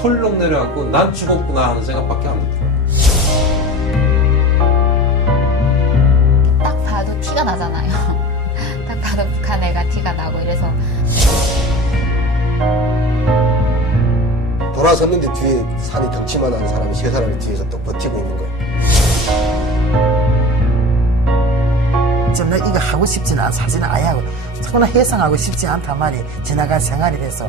철렁 내려갖고 난 죽었구나 하는 생각밖에 안 들더라고요. 딱 봐도 티가 나잖아요. 딱 봐도 북한 애가 티가 나고 이래서. 돌아섰는데 뒤에 산이 덩치만한 사람이 세 사람이 뒤에서 또 버티고 있는 거예요. 나 이거 하고 싶진 않아. 사진은 아예 하고 정말 해상하고 싶지 않단 말이 지나간 생활이 돼서.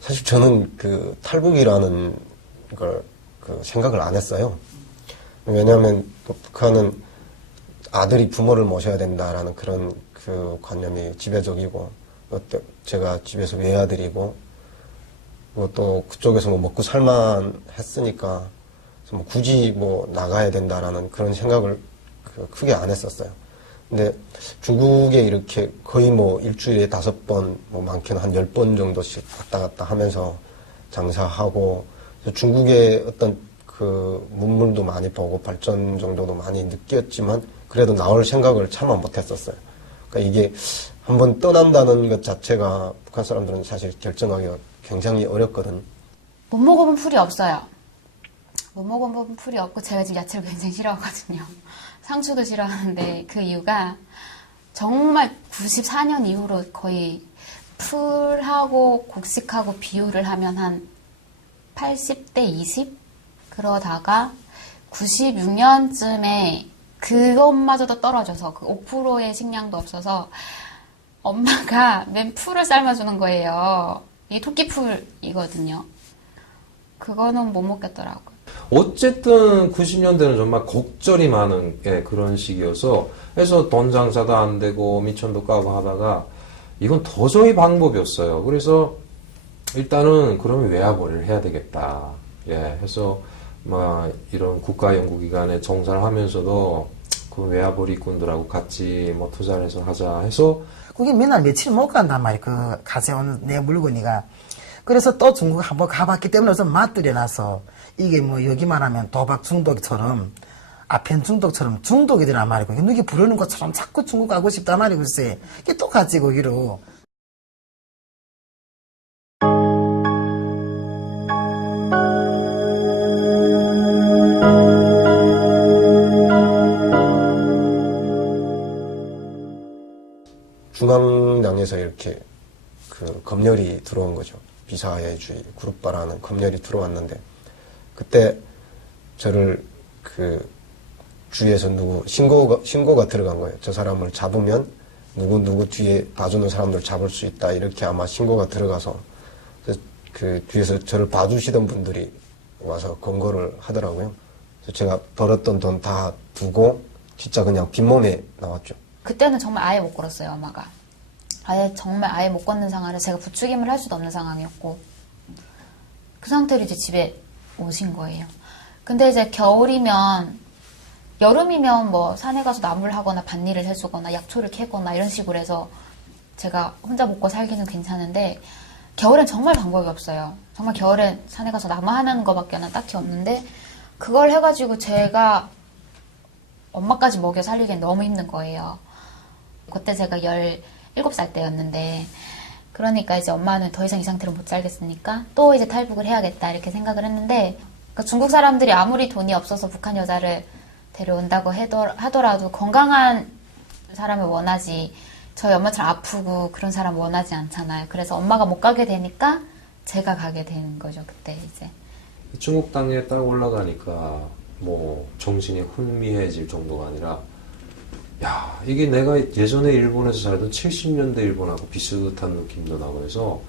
사실 저는 그 탈북이라는 걸 그 생각을 안 했어요. 왜냐하면 북한은 아들이 부모를 모셔야 된다라는 그런 그 관념이 지배적이고, 제가 집에서 외아들이고, 또 그쪽에서 뭐 먹고 살만 했으니까 뭐 굳이 뭐 나가야 된다라는 그런 생각을 크게 안 했었어요. 근데 중국에 이렇게 거의 뭐 일주일에 5번, 뭐 많게는 한 10번 정도씩 왔다 갔다 하면서 장사하고, 중국의 어떤 그 문물도 많이 보고 발전 정도도 많이 느꼈지만 그래도 나올 생각을 차마 못했었어요. 그러니까 이게 한번 떠난다는 것 자체가 북한 사람들은 사실 결정하기가 굉장히 어렵거든. 못 먹어본 풀이 없어요. 못 먹어본 풀이 없고 제가 지금 야채를 굉장히 싫어하거든요. 상추도 싫어하는데 그 이유가 정말 94년 이후로 거의 풀하고 곡식하고 비율을 하면 한 80대 20? 그러다가 96년쯤에 그것마저도 떨어져서 그 5%의 식량도 없어서 엄마가 맨 풀을 삶아주는 거예요. 이게 토끼풀이거든요. 그거는 못 먹겠더라고요. 어쨌든 90년대는 정말 곡절이 많은 그런 시기여서 해서 돈 장사도 안 되고 미천도 까고 하다가 이건 도저히 방법이 없어요. 그래서 일단은 그러면 외화벌이를 해야 되겠다. 해서 막 이런 국가연구기관에 종사를 하면서도 그 외화벌이꾼들하고 같이 뭐 투자를 해서 하자 해서 그게 맨날 며칠 못 간단 말이야. 그 가져온 내 물건이가. 그래서 또 중국 한번 가봤기 때문에 그래서 맛들여놔서 이게 뭐 여기만 하면 도박 중독처럼 아펜 중독처럼 중독이 되란 말이고 누기 부르는 것처럼 자꾸 중국 가고 싶단 말이고 글쎄 이게 똑같이 거기로. 중앙당에서 이렇게 그 검열이 들어온 거죠. 비사회주의 그룹바라는 검열이 들어왔는데 그때 저를 그 주위에서 신고가 들어간 거예요. 저 사람을 잡으면 누구 뒤에 봐주는 사람들 잡을 수 있다 이렇게 아마 신고가 들어가서 그 뒤에서 저를 봐주시던 분들이 와서 검거를 하더라고요. 그래서 제가 벌었던 돈 다 두고 진짜 그냥 빈몸에 나왔죠. 그때는 정말 아예 못 걸었어요, 엄마가. 정말 아예 못 걷는 상황에서 제가 부추김을 할 수도 없는 상황이었고 그 상태로 이제 집에 오신 거예요. 근데 이제 겨울이면 여름이면 뭐 산에 가서 나무를 하거나 밭일을 해주거나 약초를 캐거나 이런 식으로 해서 제가 혼자 먹고 살기는 괜찮은데 겨울엔 정말 방법이 없어요. 정말 겨울엔 산에 가서 나무 하는 거밖에는 딱히 없는데 그걸 해가지고 제가 엄마까지 먹여 살리기엔 너무 힘든 거예요. 그때 제가 17살 때였는데 그러니까 이제 엄마는 더 이상 이 상태로 못 살겠으니까 또 이제 탈북을 해야겠다 이렇게 생각을 했는데 그러니까 중국 사람들이 아무리 돈이 없어서 북한 여자를 데려온다고 하더라도 건강한 사람을 원하지 저희 엄마처럼 아프고 그런 사람 원하지 않잖아요. 그래서 엄마가 못 가게 되니까 제가 가게 되는 거죠. 그때 이제 중국 땅에 딱 올라가니까 뭐 정신이 혼미해질 정도가 아니라 야 이게 내가 예전에 일본에서 살던 70년대 일본하고 비슷한 느낌도 나고 해서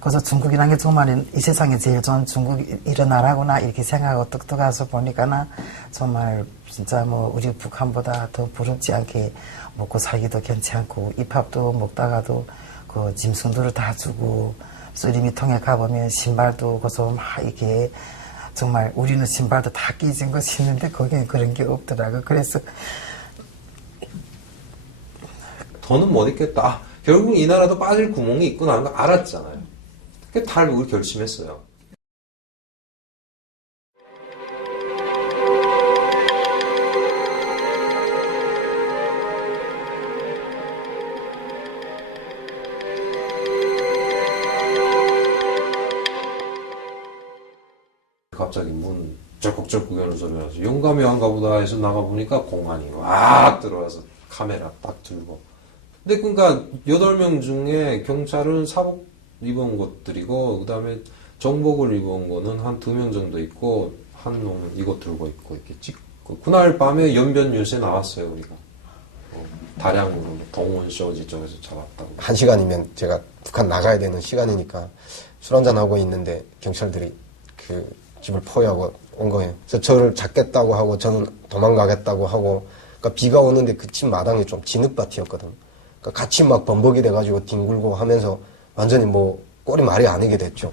그래서 중국이라는 게 정말 이 세상에 제일 좋은 중국이 이런 나라구나 이렇게 생각하고 똑똑해서 보니까나 정말 진짜 뭐 우리 북한보다 더 부럽지 않게 먹고 살기도 괜찮고 입밥도 먹다가도 그 짐승들을 다 주고 쓰리미통에 가보면 신발도 거기서 막 이렇게 정말 우리는 신발도 다 끼진 것이 있는데 거기는 그런 게 없더라고. 그래서 더는 못 있겠다. 결국 이 나라도 빠질 구멍이 있구나 하는 거 알았잖아요. 그게 탈북을 결심했어요. 갑자기 문 쩔컥쩔컥 여는 소리 나서 영감이 한가 보다 해서 나가보니까 공안이 막 들어와서 카메라 딱 들고. 근데 그러니까 8명 중에 경찰은 사복 입은 것들이고 그다음에 정복을 입은 거는 한 2명 정도 있고 한 놈은 이거 들고 있고 이렇게 찍고 그날 밤에 연변 뉴스에 나왔어요 우리가. 다량으로 동원쇼지 쪽에서 잡았다고. 1시간이면 제가 북한 나가야 되는 시간이니까 술 한잔하고 있는데 경찰들이 그 집을 포위하고 온 거예요. 그래서 저를 잡겠다고 하고 저는 도망가겠다고 하고 그러니까 비가 오는데 그 집 마당이 좀 진흙밭이었거든. 그러니까 같이 막 범벅이 돼가지고 뒹굴고 하면서 완전히 뭐 꼴이 말이 아니게 됐죠.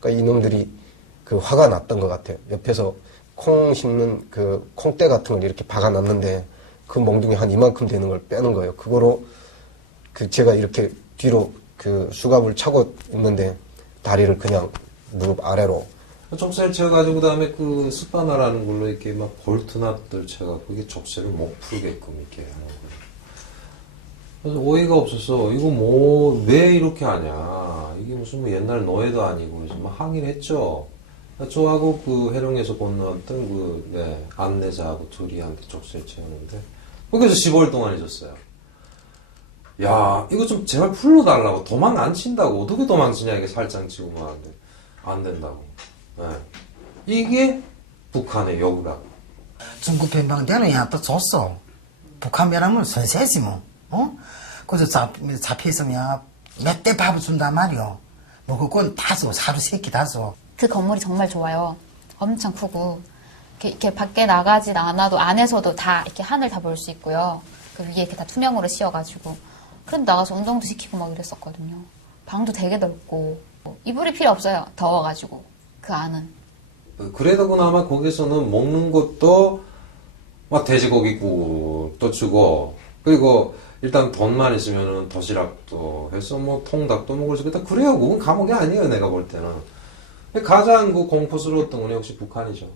그러니까 이놈들이 그 화가 났던 것 같아요. 옆에서 콩 심는 그 콩대 같은 걸 이렇게 박아놨는데 그 몽둥이 한 이만큼 되는 걸 빼는 거예요. 그거로 그 제가 이렇게 뒤로 그 수갑을 차고 있는데 다리를 그냥 무릎 아래로 족쇄를 채워가지고 그다음에 그 스파나라는 걸로 이렇게 막 볼트낫들 채워가지고 이게 족쇄를 못 풀게끔 이렇게 하는 거예요. 그래서 어이가 없어서 이거 뭐 왜 이렇게 하냐 이게 무슨 뭐 옛날 노예도 아니고 그래서 막 항의를 했죠. 저하고 그 해령에서 건너왔던 그 안내자하고 둘이 한테 족쇄를 채우는데 거기서 15일 동안 있었어요. 야 이거 좀 제발 풀러달라고 도망 안 친다고 어떻게 도망치냐 이게 살짝 치고 하는데 안 된다고. 네. 이게 북한의 요구라고. 중국 변방대는 야 또 줬어. 북한 변하면 선세지 뭐. 그래서 잡혀있으면 몇 대 밥을 준단 말이요. 먹을 건 다 줘. 사루 세끼 다 줘. 그 건물이 정말 좋아요. 엄청 크고 이렇게 밖에 나가지 않아도 안에서도 다 이렇게 하늘 다 볼 수 있고요. 그 위에 이렇게 다 투명으로 씌워가지고 그럼 나가서 운동도 시키고 막 이랬었거든요. 방도 되게 넓고 이불이 필요 없어요. 더워가지고 그 안은. 그래도 그나마 거기서는 먹는 것도 막 돼지고기국도 주고 그리고 일단 돈만 있으면은 도시락도 해서 뭐 통닭도 먹을 수 있다. 그래요. 그건 감옥이 아니에요. 내가 볼 때는. 가장 그 공포스러웠던 건 역시 북한이죠.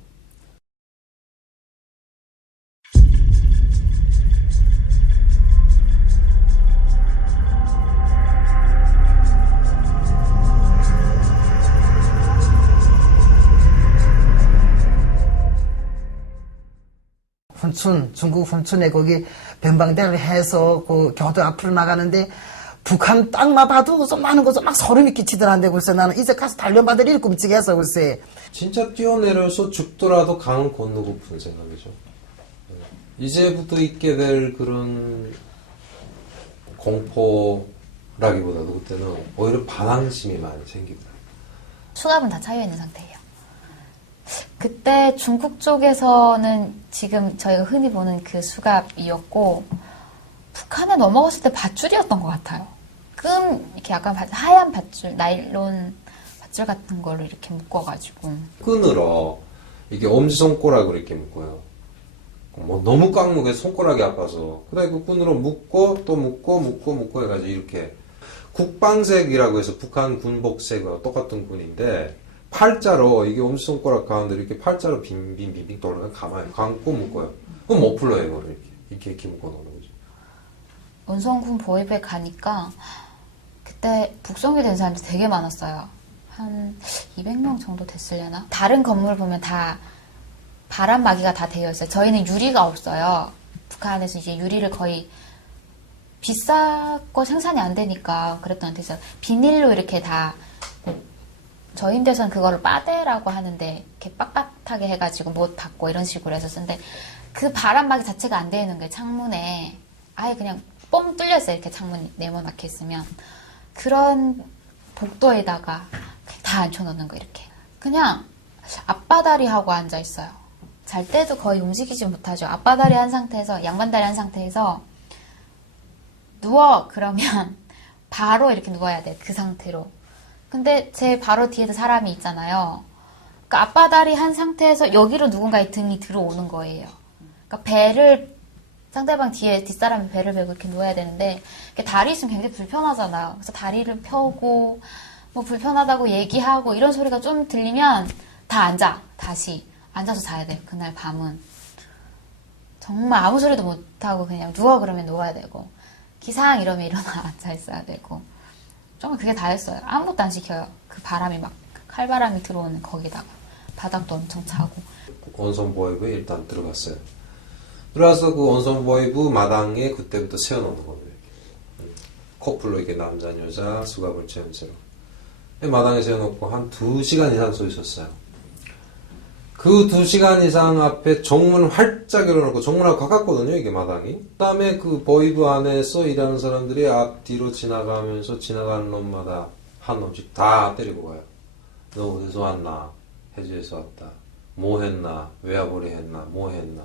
훈춘, 중국 훈춘에 거기 변방대를 해서 그 교도 앞으로 나가는데 북한 땅만 봐도 좀 많은 거좀 막 소름이 끼치더란데 글쎄 나는 이제 가서 단련받을 일 꿈쩍해서 글쎄. 진짜 뛰어내려서 죽더라도 강을 건너고픈 생각이죠. 이제부터 있게 될 그런 공포라기보다도 그때는 오히려 반항심이 많이 생깁니다. 수갑은 다 차여있는 상태예요. 그때 중국 쪽에서는 지금 저희가 흔히 보는 그 수갑이었고 북한에 넘어갔을 때 밧줄이었던 것 같아요. 이렇게 약간 하얀 밧줄, 나일론 밧줄 같은 걸로 이렇게 묶어가지고 끈으로 이게 엄지손가락으로 이렇게 묶어요. 뭐 너무 꽉 묶어서 손가락이 아파서 그다음에 그 끈으로 묶고 또 묶고 해가지고 이렇게 국방색이라고 해서 북한 군복색과 똑같은 군인데 팔자로 이게 엄지손가락 가운데 이렇게 팔자로 빙빙 돌아가 가만히 감고 묶어요. 그럼 못 풀러요 이거를 이렇게 묶어 놓는 거죠. 원성군 보위부에 가니까 그때 북송이 된 사람들이 되게 많았어요. 한 200명 정도 됐으려나? 다른 건물 보면 다 바람막이가 다 되어 있어요. 저희는 유리가 없어요. 북한에서 이제 유리를 거의 비싸고 생산이 안 되니까 그랬던 데서 비닐로 이렇게 다 저희 데서는 그거를 빠데라고 하는데 이렇게 빳빳하게 해가지고 못 닫고 이런 식으로 해서 쓰는데 그 바람막이 자체가 안 되어 있는 거예요. 창문에 아예 그냥 뻥 뚫렸어요. 이렇게 창문이 네모나게 있으면 그런 복도에다가 다 앉혀놓는 거 이렇게 그냥 앞바다리 하고 앉아 있어요. 잘 때도 거의 움직이지 못하죠. 앞바다리 한 상태에서 양반다리 한 상태에서 누워 그러면 바로 이렇게 누워야 돼. 그 상태로. 근데 제 바로 뒤에도 사람이 있잖아요. 그러니까 앞바다리 한 상태에서 여기로 누군가의 등이 들어오는 거예요. 그러니까 배를 상대방 뒤에 뒷사람이 배를 베고 이렇게 누워야 되는데 이렇게 다리 있으면 굉장히 불편하잖아요. 그래서 다리를 펴고 뭐 불편하다고 얘기하고 이런 소리가 좀 들리면 다 앉아. 다시 앉아서 자야 돼요. 그날 밤은. 정말 아무 소리도 못하고 그냥 누워 그러면 누워야 되고 기상 이러면 일어나 앉아 있어야 되고 정말 그게 다였어요. 아무것도 안 시켜요. 그 바람이 막 칼바람이 들어오는 거기다가 바닥도 엄청 차고. 원선 보이브에 일단 들어갔어요. 들어와서 그 원선 보이브 마당에 그때부터 세워놓는 겁니다. 이렇게. 커플로 이렇게 남자 여자 수갑을 채운 채로 마당에 세워놓고 한 2시간 이상 서 있었어요. 그 2시간 이상 앞에 정문 활짝 열어놓고 정문하고 가깝거든요, 이게 마당이. 그 다음에 그 보이브 안에서 일하는 사람들이 앞뒤로 지나가면서 지나가는 놈마다 한 놈씩 다 때리고 가요. 너 어디서 왔나? 해주에서 왔다. 뭐 했나? 외화벌이 했나? 뭐 했나?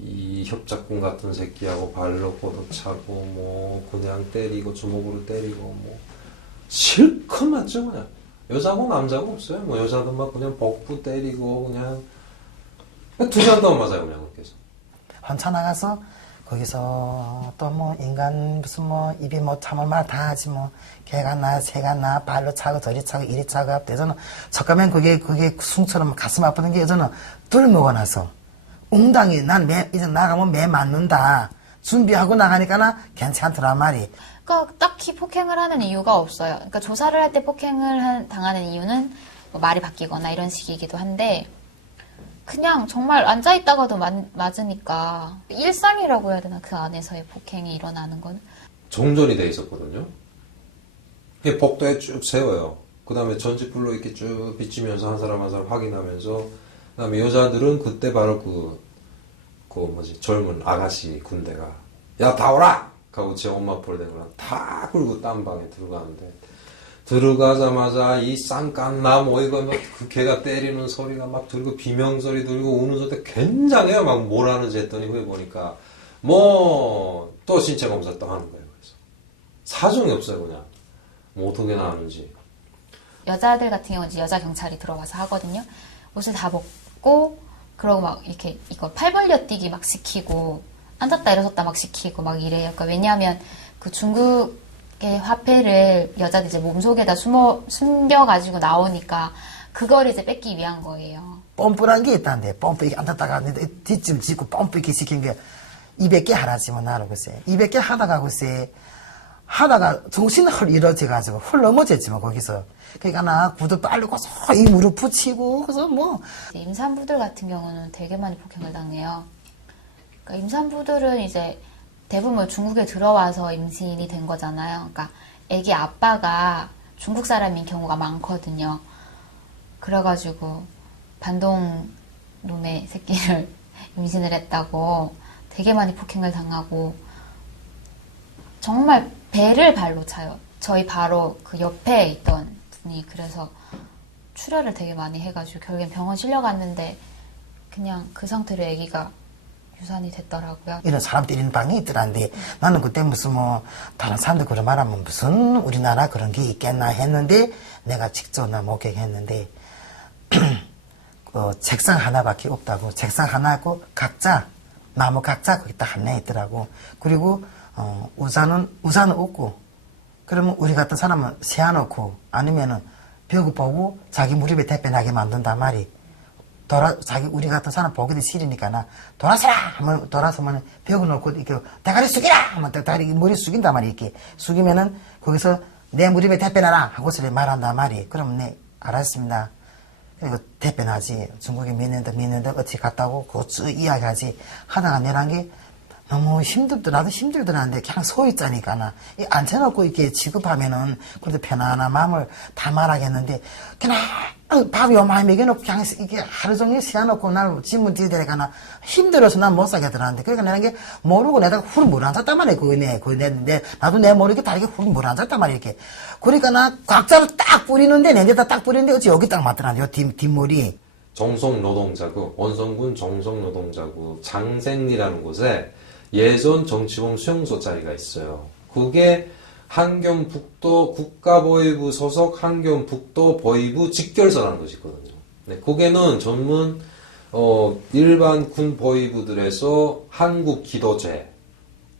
이 협작꾼 같은 새끼하고 발로 뻗어차고 뭐 그냥 때리고 주먹으로 때리고 뭐 실컷 맞죠 그냥. 여자고 남자고 없어요. 뭐 여자도 막 그냥 복부 때리고 그냥 2시간 동안 맞아요 그냥 그렇게 해서. 환차 나가서 거기서 또 뭐 인간 무슨 뭐 입이 뭐 참을 말 다 하지 뭐 개가 나 새가 나 발로 차고 저리 차고 이리 차고 여자는 첫가면 그게 숭처럼 가슴 아프는 게 여자는 둘 먹어놔서 웅당이 난 이제 나가면 매 맞는다 준비하고 나가니까나 괜찮더라 말이. 그러니까 딱히 폭행을 하는 이유가 없어요. 그러니까 조사를 할 때 폭행을 당하는 이유는 뭐 말이 바뀌거나 이런 식이기도 한데 그냥 정말 앉아있다가도 맞으니까 일상이라고 해야 되나 그 안에서의 폭행이 일어나는 건. 정전이 돼 있었거든요. 이게 복도에 쭉 세워요. 그 다음에 전지불로 이렇게 쭉 비치면서 한 사람 한 사람 확인하면서 그 다음에 여자들은 그때 바로 그 젊은 아가씨 군대가 야 다 오라! 하고 제 엄마 폴대를 다 끌고 딴 방에 들어가는데 들어가자마자 이 쌍깐나 뭐 이거 막 그 개가 때리는 소리가 막 들고 비명소리 들고 우는 소리 굉장해요. 막 뭐라는지 했더니 후에 보니까 뭐 또 신체 검사 또 하는 거예요. 그래서 사정이 없어요 그냥 뭐 어떻게 나왔는지. 여자들 같은 경우는 이제 여자 경찰이 들어와서 하거든요. 옷을 다 벗고 그러고 막 이렇게 이거 팔 벌려 뛰기 막 시키고 앉았다 일어섰다 막 시키고 막 이래요. 그러니까 왜냐하면 그 중국의 화폐를 여자들 이제 몸속에다 숨겨가지고 나오니까 그걸 이제 뺏기 위한 거예요. 뻔뻔한 게 있다는데 뻔뻔 이렇게 앉았다가 뒷짐 짓고 뻔뻔 이렇게 시킨 게 200개 하라지 뭐 나로 글쎄 200개 하다가 글쎄 하다가 정신을 잃어져가지고 훌 넘어졌지 뭐 거기서. 그러니까 나 구두 빨고 이 무릎 붙이고 그래서 뭐 임산부들 같은 경우는 되게 많이 폭행을 당해요. 그러니까 임산부들은 이제 대부분 중국에 들어와서 임신이 된 거잖아요. 그러니까 아기 아빠가 중국 사람인 경우가 많거든요. 그래가지고 반동 놈의 새끼를 임신을 했다고 되게 많이 폭행을 당하고 정말 배를 발로 차요. 저희 바로 그 옆에 있던 분이 그래서 출혈을 되게 많이 해가지고 결국엔 병원 실려갔는데 그냥 그 상태로 아기가 유산이 됐더라고요. 이런 사람 때리는 방이 있더란데 나는 그때 무슨 뭐 다른 사람들 그런 말하면 무슨 우리나라 그런 게 있겠나 했는데 내가 직접 나 목격했는데 그 책상 하나밖에 없다고. 책상 하나 있고 각자 나무 각자 거기 딱 하나 있더라고. 그리고 우산은 없고 그러면 우리 같은 사람은 세워놓고 아니면은 벽을 보고 자기 무릎에 대변하게 만든단 말이. 자기 우리 같은 사람 보기도 싫으니까 나 돌아서라 하면 돌아서면 벽을 놓고 이렇게 대가리 숙이라 하면 대가리 머리 숙인단 말이 이렇게 숙이면은 거기서 내 무릎에 대변하라 하고서 말한단 말이. 그럼 네 알았습니다. 그리고 대변하지. 중국에 몇 년도 어떻게 갔다고 그거 쭉 이야기하지. 하다가 내란 게 너무 나도 힘들더라는데 그냥 서 있자니까 나 앉혀놓고 이렇게 지급하면은 그래도 편안한 마음을 다 말하겠는데 그냥 밥 요만히 먹여놓고 그냥 이게 하루 종일 세워놓고 날 질문 드리다니까 나 힘들어서 난 못 사겠더라는데 그러니까 내가 이게 모르고 내가 훌 물 앉았단 말이야 그거 나도 내 모르게 다르게 훌 물 앉았단 말이야 이렇게. 그러니까 나 각자를 딱 뿌리는데 내데다 딱 뿌리는데 어찌 여기 딱 맞더라 요 뒷머리. 정성노동자구 원성군 정성노동자구 장생리라는 곳에 예전 정치범 수용소 자리가 있어요. 그게 한경북도 국가보위부 소속 한경북도 보위부 직결소라는 것이 있거든요. 네, 거기는 전문 일반 군 보위부들에서 한국 기도제,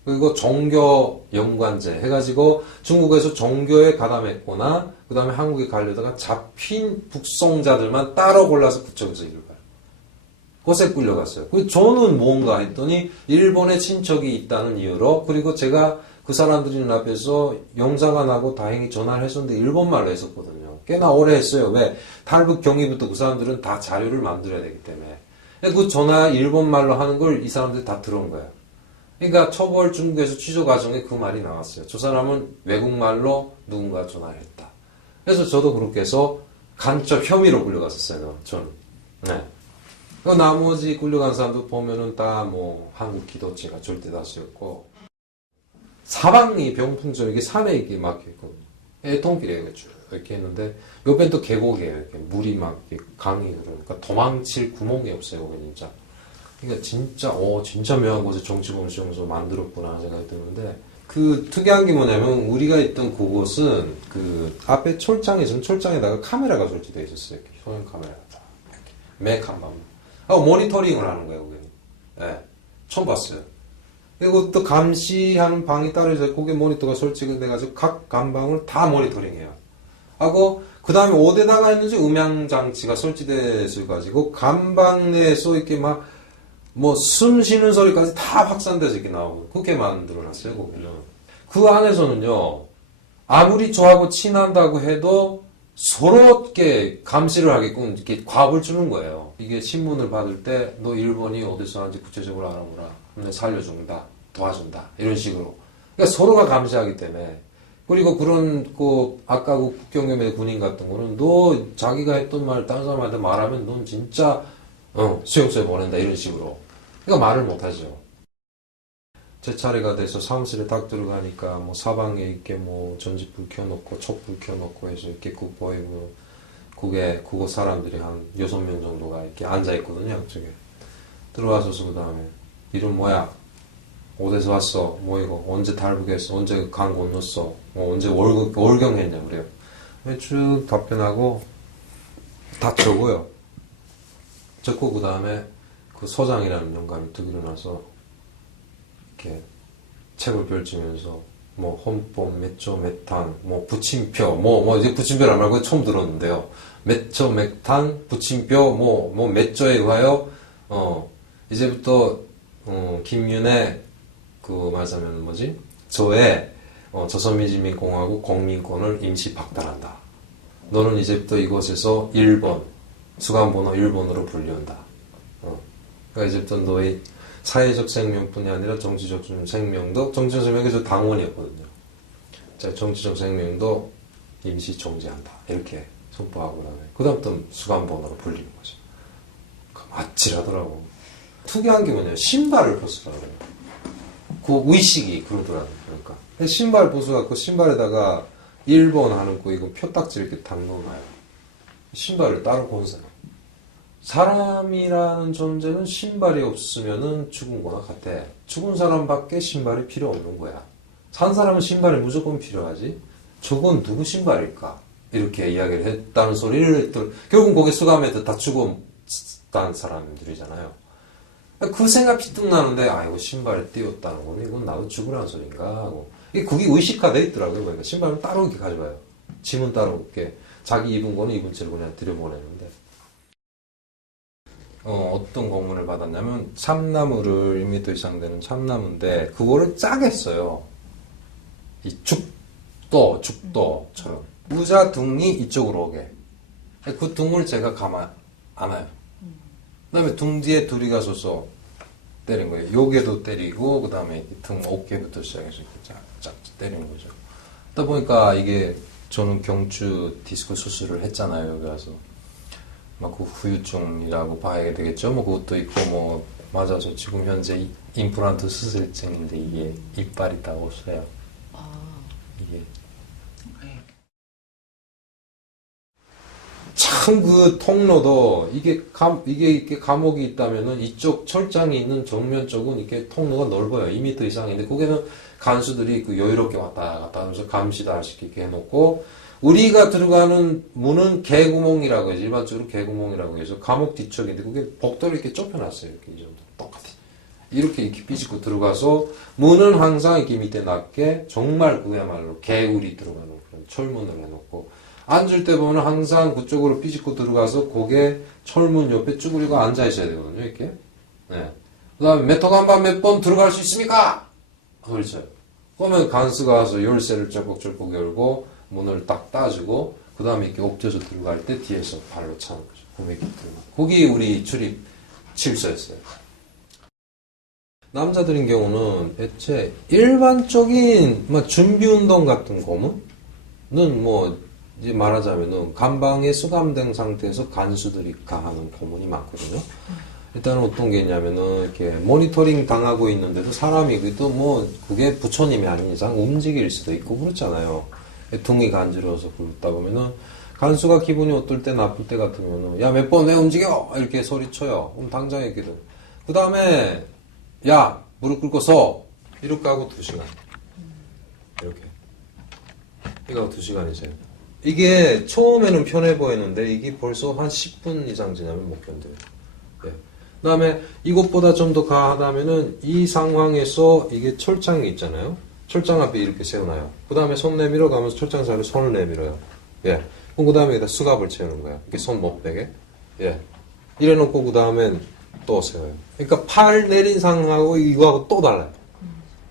그리고 종교 연관제 해가지고 중국에서 종교에 가담했거나 그 다음에 한국에 가려다가 잡힌 북송자들만 따로 골라서 구청에서 일을 가요. 곳에 끌려갔어요. 그 저는 뭔가 했더니 일본에 친척이 있다는 이유로, 그리고 제가 그 사람들이 앞에서 영상안하고 다행히 전화를 했었는데 일본말로 했었거든요. 꽤나 오래 했어요. 왜? 탈북 경위부터 그 사람들은 다 자료를 만들어야 되기 때문에. 그 전화 일본말로 하는 걸 이 사람들이 다 들은 거예요. 그러니까 처벌 중국에서 취소 과정에 그 말이 나왔어요. 저 사람은 외국말로 누군가 전화를 했다. 그래서 저도 그렇게 해서 간첩 혐의로 끌려갔었어요. 저는. 네. 그 나머지 끌려간 사람도 보면은 다 뭐 한국 기도체가 절대 다수였고, 사방이 병풍처럼 이게 산에 이렇게 막혀있거든요. 애통길에 이렇게 했는데 옆엔 또 계곡이에요. 이렇게 물이 막 이렇게 강이 그러니까 도망칠 구멍이 없어요. 거기 진짜. 그러니까 진짜 묘한 곳에 정치범수용소 만들었구나 생각이 드는데, 그 특이한 게 뭐냐면 우리가 있던 그곳은 그 앞에 철장에다가 카메라가 설치되어 있었어요. 이렇게 소형 카메라가 다 이렇게 맥 한 방. 모니터링을 하는 거예요. 거기. 네, 처음 봤어요. 그리고 또 감시하는 방이 따로 있어요. 거기에 모니터가 설치가 돼가지고 각 감방을 다 모니터링해요. 하고 그 다음에 어디다가 있는지 음향 장치가 설치되어 있어가지고 감방 내에서 이렇게 막 뭐 숨 쉬는 소리까지 다 확산돼서 이렇게 나오고 그렇게 만들어놨어요. 거기는. 그 안에서는요, 아무리 저하고 친한다고 해도 서로 이렇게 감시를 하게끔 이렇게 과업을 주는 거예요. 이게 신문을 받을 때 너 일본이 어디서 하는지 구체적으로 알아보라. 그럼 살려준다, 도와준다 이런 식으로. 그러니까 서로가 감시하기 때문에. 그리고 그런 아까 그 국경염의 군인 같은 거는 너 자기가 했던 말 다른 사람한테 말하면 넌 진짜 수용소에 보낸다 이런 식으로. 그러니까 말을 못하죠. 제 차례가 돼서 사무실에 딱 들어가니까 뭐 사방에 이렇게 뭐 전지불 켜놓고 촛불 켜놓고 해서 이렇게 보이고 그곳 사람들이 한 6명 정도가 이렇게 앉아있거든요. 양쪽에. 들어와서서 그 다음에 이름 뭐야? 어디서 왔어? 뭐 이거? 언제 탈북했어? 언제 강 건넜어? 언제 월경했냐? 그래요. 쭉 답변하고 다 적어요. 적고 그 다음에 그 서장이라는 영감이 뚝 일어나서 이렇게 책을 펼치면서 뭐 헌법 몇조 몇탄 뭐 부침표 이제 부침표란 말고 처음 들었는데요. 몇조 몇탄 부침표 뭐 몇조에 의하여 이제부터 김윤의 그 말하자면 뭐지? 저의 조선민주주의공화국 국민권을 임시 박탈한다. 너는 이제부터 이곳에서 1번 수감번호 1번으로 분류한다. 그러니까 이제부터 너의 사회적 생명뿐이 아니라 정치적 생명도, 정치적 생명이 당원이었거든요. 자, 정치적 생명도 임시 정지한다. 이렇게 선포하고 그 다음부터 수감번호로 불리는 거죠. 아찔하더라고. 특이한 게 뭐냐면 신발을 벗으라고 그래요. 그 의식이 그러더라고요. 그러니까. 신발 벗어갖고 신발에다가 1번 하는 거 이거 표딱지 이렇게 담궈놔요. 신발을 따로 벗어요. 사람이라는 존재는 신발이 없으면은 죽은 거나 같아. 죽은 사람밖에 신발이 필요 없는 거야. 산 사람은 신발이 무조건 필요하지. 저건 누구 신발일까? 이렇게 이야기를 했다는 소리를 결국 거기 수감해도 다 죽었다는 사람들이잖아요. 그 생각이 뚝 나는데, 이거 신발에 띄었다는 거는 이건 나도 죽으라는 소린가 하고. 그게 의식화되어 있더라고요. 그러니까 신발은 따로 이렇게 가져가요. 짐은 따로 이렇게 자기 입은 거는 입은 채로 그냥 들여보내는데. 어떤 공문을 받았냐면 참나무를 1m 이상 되는 참나무인데 그거를 짜게 했어요. 이 죽도처럼 의자 등이 이쪽으로 오게. 그 등을 제가 가만 안아요. 그 다음에 등 뒤에 둘이 가서서 때린 거예요. 요게도 때리고 그 다음에 등 어깨부터 시작해서 이렇게 쫙 때리는 거죠. 그러다 보니까 이게 저는 경추 디스크 수술을 했잖아요. 여기 와서. 그 후유증이라고 봐야 되겠죠. 그것도 있고 맞아서 지금 현재 임플란트 수술 중인데 이게 이빨이 다 없어요. 이게 참 그 통로도 이게 이렇게 감옥이 있다면은 이쪽 철장이 있는 정면 쪽은 이렇게 통로가 넓어요. 2m 이상인데 거기는 간수들이 여유롭게 왔다 갔다 하면서 감시도 할 수 있게 해놓고 우리가 들어가는 문은 개구멍이라고 해서 일반적으로 개구멍이라고 해서 감옥 뒤쪽인데 그게 복도를 이렇게 좁혀놨어요. 이렇게 이 정도 똑같이 이렇게 삐집고 들어가서 문은 항상 이렇게 밑에 낮게 정말 그야말로 개울이 들어가는 그런 철문을 해놓고 앉을 때 보면 항상 그쪽으로 삐집고 들어가서 고개 철문 옆에 쭈그리고 앉아 있어야 되거든요. 이렇게. 네. 그다음에 메토간반 몇 번 들어갈 수 있습니까? 그렇죠. 그러면 간수가 와서 열쇠를 쩔컥쩔컥 열고 문을 딱 따주고 그 다음에 이렇게 엎져서 들어갈 때 뒤에서 발로 차는 거죠. 그럼 이렇게 들어가. 거기 우리 출입 칠서였어요. 남자들인 경우는 애초에 일반적인 준비운동 같은 고문은 뭐 이제 말하자면은 감방에 수감된 상태에서 간수들이 가하는 고문이 많거든요. 일단은 어떤 게 있냐면은 이렇게 모니터링 당하고 있는데도 사람이 그래도 뭐 그게 부처님이 아닌 이상 움직일 수도 있고 그렇잖아요. 등이 간지러워서 굴렀다 보면은 간수가 기분이 어떨 때 나쁠 때 같으면은 야 몇 번 왜 움직여 이렇게 소리쳐요. 그럼 당장 이렇게 그 다음에 야 무릎 꿇고 서 이렇게 하고 2시간 이렇게 이거 하고 2시간이세요. 이게 처음에는 편해 보이는데 이게 벌써 한 10분 이상 지나면 못 견뎌요. 예. 그 다음에 이것보다 좀 더 가하다면은 이 상황에서 이게 철장이 있잖아요. 철장 앞에 이렇게 세워놔요. 그 다음에 손 내밀어 가면서 철장 사이로 손을 내밀어요. 예. 그럼 그 다음에 여기다 수갑을 채우는 거야. 이렇게 손 못 빼게. 예. 이래 놓고 그 다음엔 또 세워요. 그러니까 팔 내린 상황하고 이거하고 또 달라요.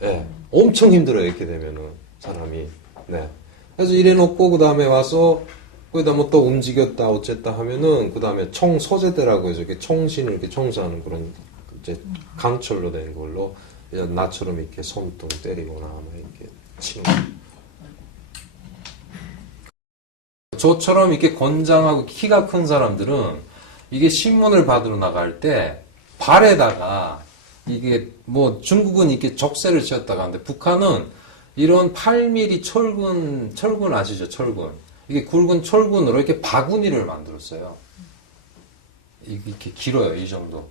예. 엄청 힘들어요. 이렇게 되면은 사람이. 네. 그래서 이래 놓고 그 다음에 와서 거기다 뭐 또 움직였다 어쨌다 하면은 그 다음에 총 소재대라고 해서 이렇게 총신을 이렇게 청소하는 그런 이제 강철로 된 걸로 이제 나처럼 이렇게 손등 때리거나 이렇게 치는 거. 저처럼 이렇게 건장하고 키가 큰 사람들은 이게 신문을 받으러 나갈 때 발에다가 이게 뭐 중국은 이렇게 적세를 지었다가 하는데 북한은 이런 8mm 철근 아시죠? 철근. 이게 굵은 철근으로 이렇게 바구니를 만들었어요. 이렇게 길어요, 이 정도.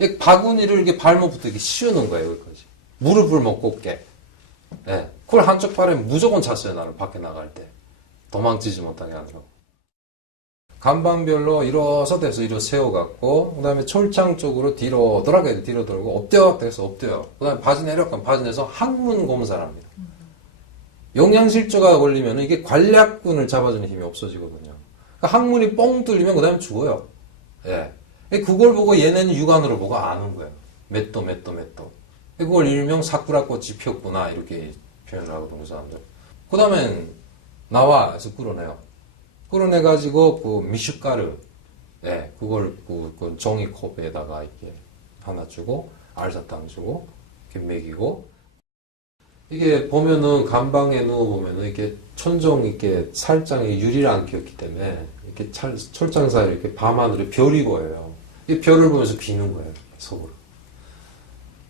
이 바구니를 이렇게 발목부터 이렇게 씌우는 거예요, 여기까지. 무릎을 못 꿇게. 네. 그걸 한쪽 발에 무조건 찼어요, 나는 밖에 나갈 때. 도망치지 못하게 하더라고. 간방별로 일어서대서 이로 세워갖고, 그 다음에 철창 쪽으로 뒤로 돌아가야 뒤로 돌고, 엎드려, 해서 엎드려. 그 다음에 바지 내려가면 바지 내서 항문 검사랍니다. 영양실조가 걸리면 이게 관략근을 잡아주는 힘이 없어지거든요. 그러니까 항문이 뻥 뚫리면 그 다음에 죽어요. 예. 그걸 보고 얘네는 육안으로 보고 아는 거예요. 몇 도. 그걸 일명 사쿠라꽃이 피었구나, 이렇게 표현을 하거든요, 그 사람들. 그 다음엔 나와, 해서 끌어내요. 끌어내가지고, 그 미숫가루, 예, 그걸 그 종이컵에다가 이렇게 하나 주고, 알사탕 주고, 이렇게 먹이고, 이게 보면은 간방에 누워보면은 이렇게 천정 이렇게 살짝에 유리를 안 꼈기 때문에 이렇게 철장 사이에 이렇게 밤하늘에 별이 보여요. 이 별을 보면서 비는 거예요, 속으로.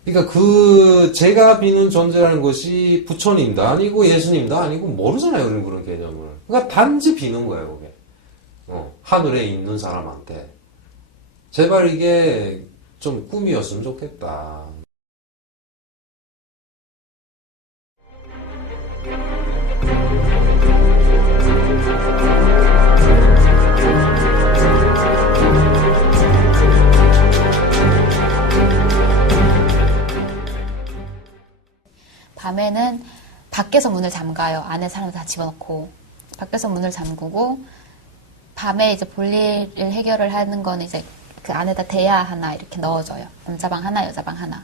그러니까 제가 비는 존재라는 것이 부처님도 아니고 예수님도 아니고 모르잖아요, 우리는 그런 개념을. 그러니까 단지 비는 거예요, 그게. 하늘에 있는 사람한테. 제발 이게 좀 꿈이었으면 좋겠다. 밤에는 밖에서 문을 잠가요. 안에 사람들 다 집어넣고. 밖에서 문을 잠그고, 밤에 이제 볼일을 해결을 하는 거는 이제 그 안에다 대야 하나 이렇게 넣어줘요. 남자방 하나, 여자방 하나.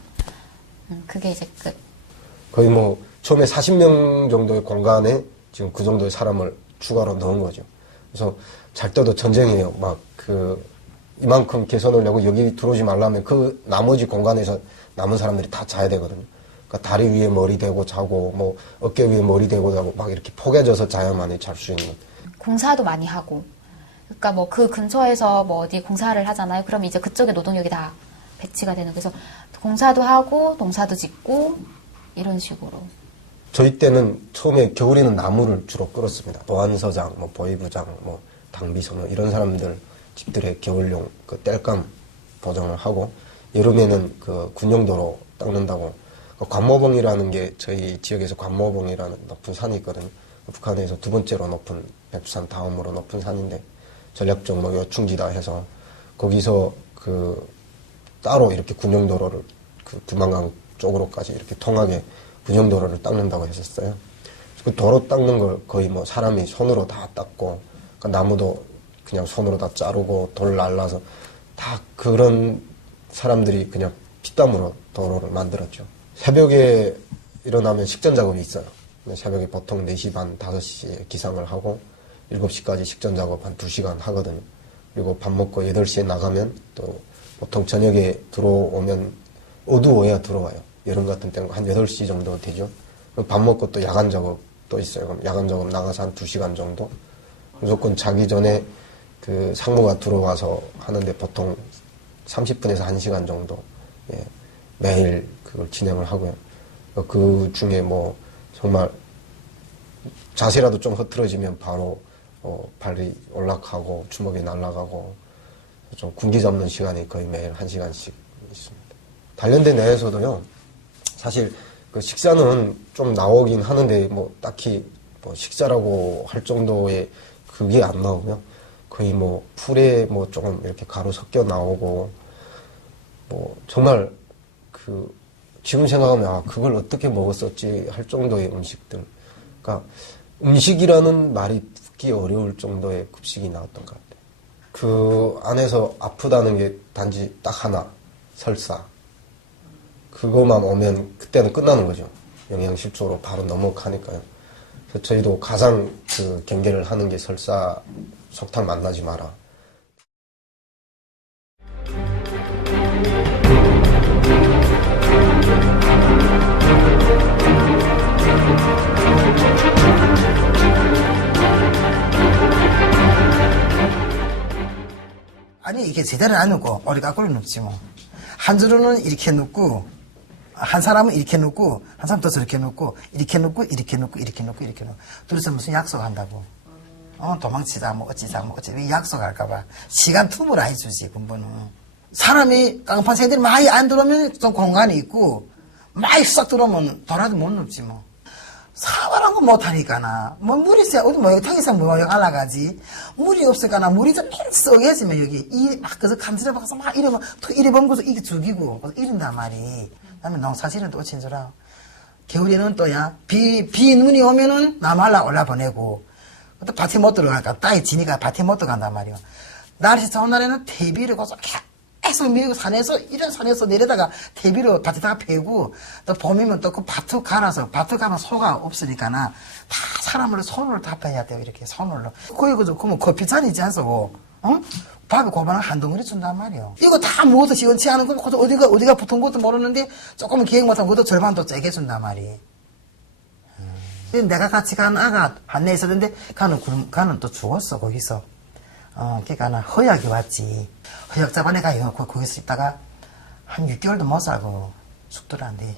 그게 이제 끝. 거의 뭐, 처음에 40명 정도의 공간에 지금 그 정도의 사람을 추가로 넣은 거죠. 그래서 잘 때도 전쟁이에요. 막 이만큼 개선을 내고 여기 들어오지 말라면 그 나머지 공간에서 남은 사람들이 다 자야 되거든요. 그러니까 다리 위에 머리 대고 자고, 뭐, 어깨 위에 머리 대고 자고, 막 이렇게 포개져서 자야만이 잘 수 있는. 공사도 많이 하고. 그러니까 뭐 그 근처에서 뭐 어디 공사를 하잖아요. 그럼 이제 그쪽에 노동력이 다 배치가 되는. 그래서 공사도 하고, 농사도 짓고, 이런 식으로. 저희 때는 처음에 겨울에는 나무를 주로 끌었습니다. 보안서장, 뭐, 보위부장, 뭐, 당비서너, 이런 사람들 집들의 겨울용 그 땔감 보정을 하고, 여름에는 그 군용도로 닦는다고 관모봉이라는 게 저희 지역에서 관모봉이라는 높은 산이 있거든요. 북한에서 두 번째로 높은 백두산 다음으로 높은 산인데 전략적 뭐 요충지다 해서 거기서 그 따로 이렇게 군용도로를 그 두만강 쪽으로까지 이렇게 통하게 군용도로를 닦는다고 했었어요. 그 도로 닦는 걸 거의 뭐 사람이 손으로 다 닦고 그 나무도 그냥 손으로 다 자르고 돌 날라서 다 그런 사람들이 그냥 피땀으로 도로를 만들었죠. 새벽에 일어나면 식전 작업이 있어요. 새벽에 보통 4시 반, 5시에 기상을 하고 7시까지 식전 작업 한 2시간 하거든요. 그리고 밥 먹고 8시에 나가면 또 보통 저녁에 들어오면 어두워야 들어와요. 여름 같은 때는 한 8시 정도 되죠. 밥 먹고 또 야간 작업도 있어요. 그럼 야간 작업 나가서 한 2시간 정도. 무조건 자기 전에 그 상무가 들어와서 하는데 보통 30분에서 1시간 정도 예, 매일 그걸 진행을 하고요. 그 중에 뭐 정말 자세라도 좀 흐트러지면 바로 발이 올라가고 주먹이 날아가고 좀 군기 잡는 시간이 거의 매일 1시간씩 있습니다. 단련대 내에서도요. 사실 그 식사는 좀 나오긴 하는데 뭐 딱히 뭐 식사라고 할 정도의 그게 안 나오고요. 거의 뭐 풀에 뭐 조금 이렇게 가루 섞여 나오고 뭐 정말 그 지금 생각하면 아 그걸 어떻게 먹었었지 할 정도의 음식들. 그러니까 음식이라는 말이 듣기 어려울 정도의 급식이 나왔던 것 같아요. 그 안에서 아프다는 게 단지 딱 하나 설사. 그것만 오면 그때는 끝나는 거죠. 영양실조로 바로 넘어가니까요. 그래서 저희도 가장 그 경계를 하는 게 설사 석탄 만나지 마라. 아니 이게 제대로 안 넣고 오리 까꾸를 넣지 뭐. 한 줄은 이렇게 넣고 한 사람은 이렇게 넣고 한 사람 또 저렇게 넣고 이렇게 넣고 이렇게 넣고 이렇게 넣고 이렇게 넣고 둘이서 무슨 약속한다고 도망치자 뭐 어찌자 뭐 어찌 왜 약속할까봐 시간 틈을 안 해주지 근본은 사람이 깡판 새들이 많이 안 들어오면 좀 공간이 있고 많이 싹 들어오면 돌아도 못 넣지 뭐 사발한 거 못하니까나 뭐 물이 있어야 어디 뭐 탕이상 뭐 여기 올라가지 물이 없으니까나 물이 좀 썩해지면 여기 이막 그래서 감지를 박아서 막 이러면 또 이래 범고서 이게 죽이고 이런단 말이 그다음에 농사지는 또 어찌인 줄 알아 겨울에는 또야 비 눈이 오면은 나말라 올라보내고 또 밭에 못 들어가니까 땅이 지니까 밭에 못 들어간단 말이야 날씨 좋은 날에는 대비를 거서 계속 밀고 산에서 이런 산에서 내려다가 대비로 밭에다가 패고 또 봄이면 또 그 밭을 갈아서 밭을 가면 소가 없으니까나 다 사람을 손으로 답해야 돼요 이렇게 손으로 거기 그저 그러면 커피잔이지 않소 응? 밥에 고반을 한 덩어리 준단 말이요 이거 다 모두 시원치 않은 거 어디가 붙은 것도 모르는데 조금 기획 못한 것도 절반도 째게 준단 말이 내가 같이 간 아가 반내 있었는데 가는 또 죽었어 거기서 그러니까 나 허약이 왔지. 허약 자반에 가요. 거기서 있다가 한 6개월도 못 살고 죽더란데.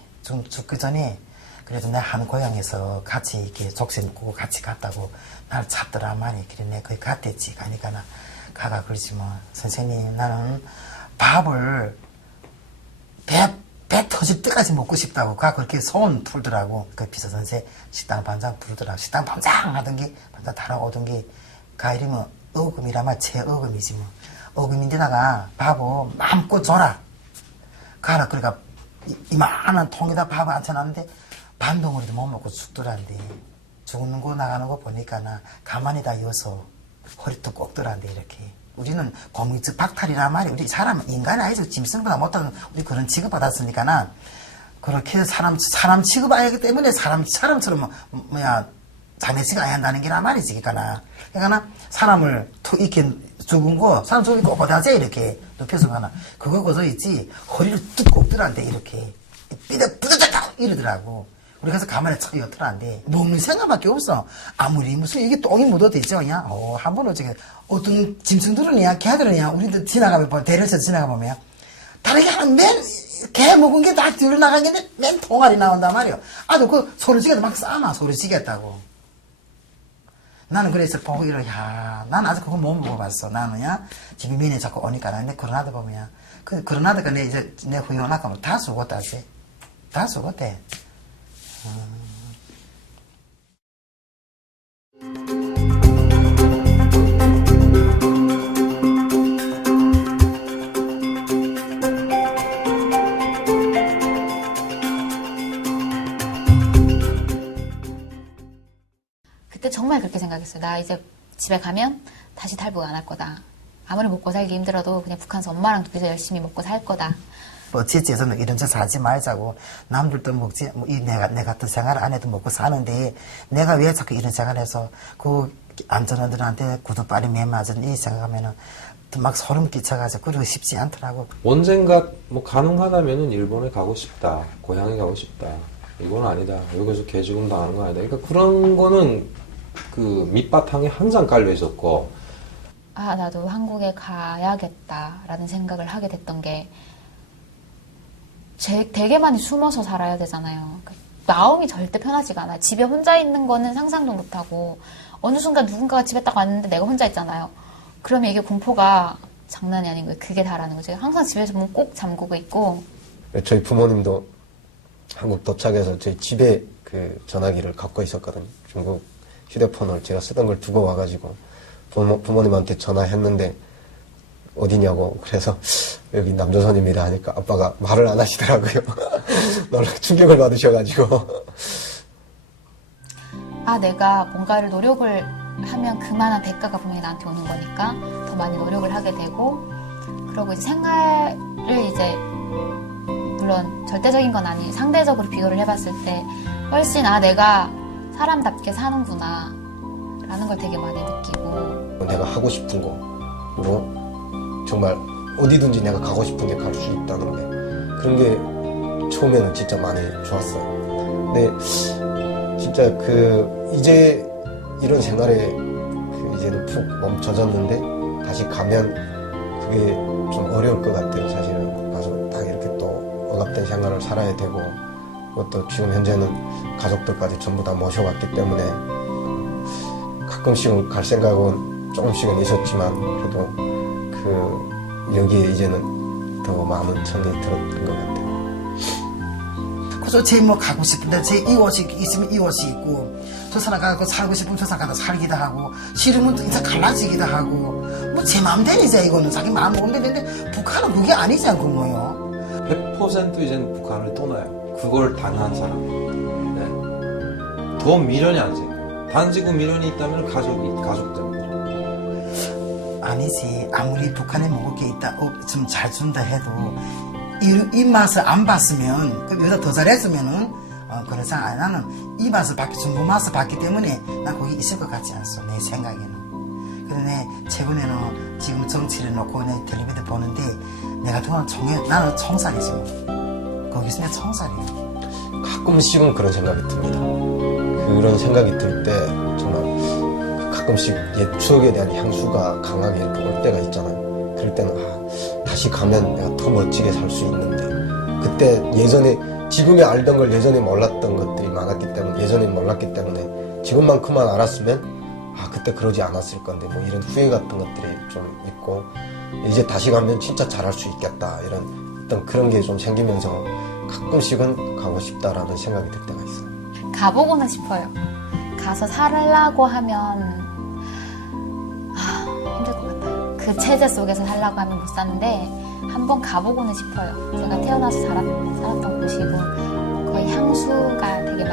죽기 전에 그래도 내 한 고향에서 같이 이렇게 족쇄 묶고 같이 갔다고 나를 찾더란 말이. 그래 내가 거기 갔댔지. 가니까 나 가가 그러지 뭐 선생님 나는 밥을 배 터질 때까지 먹고 싶다고 가 그렇게 소원 풀더라고. 그 비서선생 식당 반장 부르더라고. 식당 반장 하던 게 반장 달아오던 게 가 이러면 어금이라마 최어금이지 뭐. 어금인데다가 밥을 마음껏 줘라. 가라. 그러니까 이만한 통에다 밥을 앉혀놨는데 반덩어리도 못 먹고 죽더란데. 죽는 거 나가는 거 보니까 나 가만히 다 이어서 허리도 꺾더란데 이렇게. 우리는 공익적 박탈이란 말이 우리 사람은 인간이 아니죠. 짐승보다 못하는 우리 그런 취급받았으니까 나 그렇게 사람 취급하기 때문에 사람처럼 자네치가 아야 한다는 게란 말이지. 그러니까 사람을 이렇게 죽은 거, 사람 죽은 거 어디하지? 이렇게 눕혀서 가나. 그거 거저 있지, 허리를 뚝 꼽더란데, 이렇게. 삐득삐득 이러더라고. 우리 가서 가만히 쳐였더란데. 먹는 생각밖에 없어. 아무리 무슨 이게 똥이 묻어도 있죠, 그냥. 한 번은 어떤 짐승들은야, 개들은야, 우리들 지나가면, 대려서 지나가보면, 다르게 개 먹은 게 다 뒤로 나간 게 맨 통알이 나온단 말이야. 아주 그 소리지게도 막 싸마, 소리지겠다고. 나는 그래서 보고 나는 아직 그거 못 먹어봤어. 나는야, 집에 민에 자꾸 오니까, 근데 그러나다 보면, 그러나다가 내 후연하까 다 죽었다지. 다 죽었대. 정말 그렇게 생각했어요. 나 이제 집에 가면 다시 탈북 안 할 거다. 아무리 먹고 살기 힘들어도 그냥 북한에서 엄마랑 둘이서 열심히 먹고 살 거다. 뭐 어찌어찌해서는 이런 짓 하지 말자고 남들도 먹지 뭐 내 같은 생활 안 해도 먹고 사는데 내가 왜 자꾸 이런 생활해서 그 안전원들한테 구두발이 매 맞은 이 생각하면은 막 소름 끼쳐가지고 그러고 싶지 않더라고. 언젠가 뭐 가능하다면은 일본에 가고 싶다, 고향에 가고 싶다. 이건 아니다. 여기서 개죽음 당하는 건 아니다. 그러니까 그런 거는 그 밑바탕에 항상 깔려 있었고. 아, 나도 한국에 가야겠다라는 생각을 하게 됐던 게 되게 많이 숨어서 살아야 되잖아요. 마음이 절대 편하지가 않아요. 집에 혼자 있는 거는 상상도 못하고 어느 순간 누군가가 집에 딱 왔는데 내가 혼자 있잖아요. 그러면 이게 공포가 장난이 아닌 거예요. 그게 다라는 거죠. 항상 집에서 문 꼭 잠그고 있고. 저희 부모님도 한국 도착해서 저희 집에 그 전화기를 갖고 있었거든요. 중국 휴대폰을 제가 쓰던 걸 두고 와가지고 부모님한테 전화했는데 어디냐고. 그래서 여기 남조선입니다 하니까 아빠가 말을 안 하시더라고요. 놀라 충격을 받으셔가지고. 아, 내가 뭔가를 노력을 하면 그만한 대가가 분명히 나한테 오는 거니까 더 많이 노력을 하게 되고, 그리고 이제 생활을 이제 물론 절대적인 건 아니 상대적으로 비교를 해봤을 때 훨씬 내가 사람답게 사는구나 라는 걸 되게 많이 느끼고, 내가 하고 싶은 거로 정말 어디든지 내가 가고 싶은 데 갈 수 있다는 게, 그런 게 처음에는 진짜 많이 좋았어요. 근데 진짜 이제 이런 생활에 이제는 푹 멈춰졌는데 다시 가면 그게 좀 어려울 것 같아요. 사실은 가서 딱 이렇게 또 억압된 생활을 살아야 되고, 또 지금 현재는 가족들까지 전부 다 모셔왔기 때문에 가끔씩은 갈 생각은 조금씩은 있었지만, 그래도 여기에 이제는 더 많은 정이 들었던 것 같아요. 그래서 제 뭐 가고 싶은데 제 이 옷이 있으면 이 옷이 있고, 저 사람 가고 살고 싶으면 저 사람 가서 살기도 하고, 싫으면 또 인사 갈라지기도 하고, 뭐 제 마음대로이자 이거는 자기 마음 먹으면 되는데 북한은 그게 아니지 않고 뭐요. 100% 이제는 북한을 떠나요. 그걸 당한 사람. 네. 더 미련이 안 생겨요. 단지 그 미련이 있다면 가족 때문에. 아니지. 아무리 북한에 먹을 게 있다, 좀 잘 준다 해도 이 맛을 안 봤으면, 그 여기다 더 잘했으면은 그래서 나는 이 맛을 봤기, 중국 맛을 봤기 때문에 난 거기 있을 것 같지 않소. 내 생각에는. 그런데 최근에는 지금 정치를 놓고 내 텔레비전 보는데 내가 동안 나는 청산이지 뭐. 거기 있으면 청산이야. 가끔씩은 그런 생각이 듭니다. 그런 생각이 들 때 정말 가끔씩 옛 추억에 대한 향수가 강하게 이렇게 올 때가 있잖아요. 그럴 때는 다시 가면 내가 더 멋지게 살 수 있는데, 그때 예전에 지금에 알던 걸 예전에 몰랐던 것들이 많았기 때문에, 예전에 몰랐기 때문에 지금만큼만 알았으면 그때 그러지 않았을 건데, 뭐 이런 후회 같은 것들이 좀 있고, 이제 다시 가면 진짜 잘할 수 있겠다 이런 어떤 그런 게 좀 생기면서 가끔씩은 가고 싶다라는 생각이 들 때가 있어요. 가보고는 싶어요. 가서 살라고 하면 힘들 것 같아요. 그 체제 속에서 살라고 하면 못 사는데 한번 가보고는 싶어요. 제가 태어나서 살았던 곳이고 거의 향수가 되게